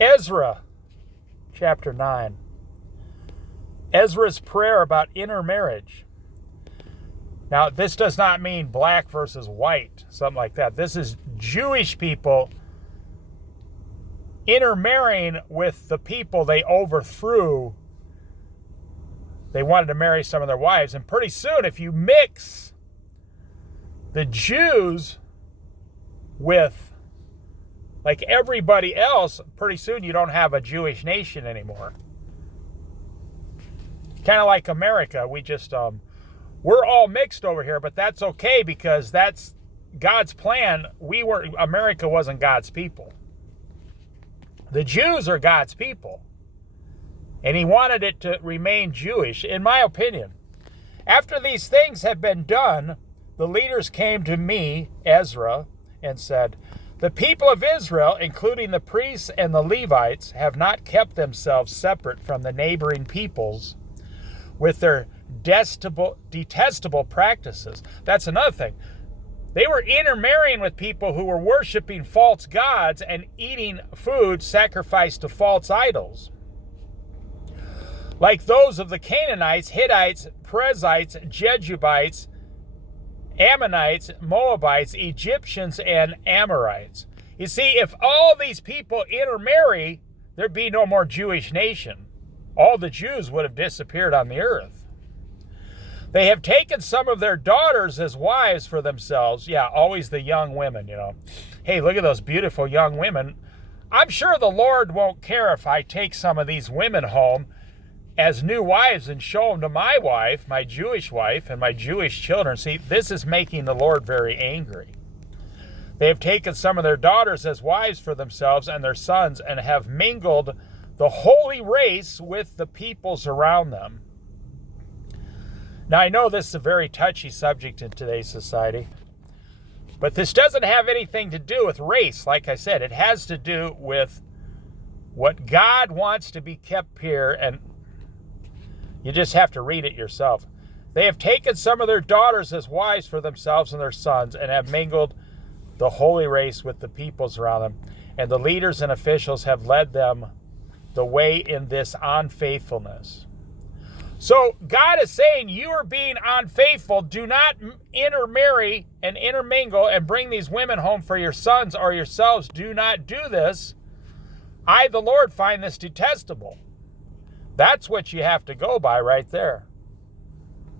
Ezra, chapter 9. Ezra's prayer about intermarriage. Now, this does not mean black versus white, something like that. This is Jewish people intermarrying with the people they overthrew. They wanted to marry some of their wives. And pretty soon, if you mix the Jews with like everybody else, pretty soon you don't have a Jewish nation anymore. Kind of like America. We just, we're all mixed over here, but that's okay because that's God's plan. America wasn't God's people. The Jews are God's people. And he wanted it to remain Jewish, in my opinion. After these things had been done, the leaders came to me, Ezra, and said, "The people of Israel, including the priests and the Levites, have not kept themselves separate from the neighboring peoples with their detestable practices." That's another thing. They were intermarrying with people who were worshiping false gods and eating food sacrificed to false idols, like those of the Canaanites, Hittites, Perizzites, Jebusites, Ammonites, Moabites, Egyptians, and Amorites. You see, if all these people intermarry, there'd be no more Jewish nation. All the Jews would have disappeared on the earth. They have taken some of their daughters as wives for themselves. Yeah, always the young women, Hey, look at those beautiful young women. I'm sure the Lord won't care if I take some of these women home as new wives and show them to my wife, my Jewish wife, and my Jewish children. See, this is making the Lord very angry. They have taken some of their daughters as wives for themselves and their sons and have mingled the holy race with the peoples around them. Now, I know this is a very touchy subject in today's society, but this doesn't have anything to do with race. Like I said, it has to do with what God wants to be kept pure, and you just have to read it yourself. They have taken some of their daughters as wives for themselves and their sons and have mingled the holy race with the peoples around them, and the leaders and officials have led them the way in this unfaithfulness. So God is saying, you are being unfaithful. Do not intermarry and intermingle and bring these women home for your sons or yourselves. Do not do this. I, the Lord, find this detestable. That's what you have to go by right there.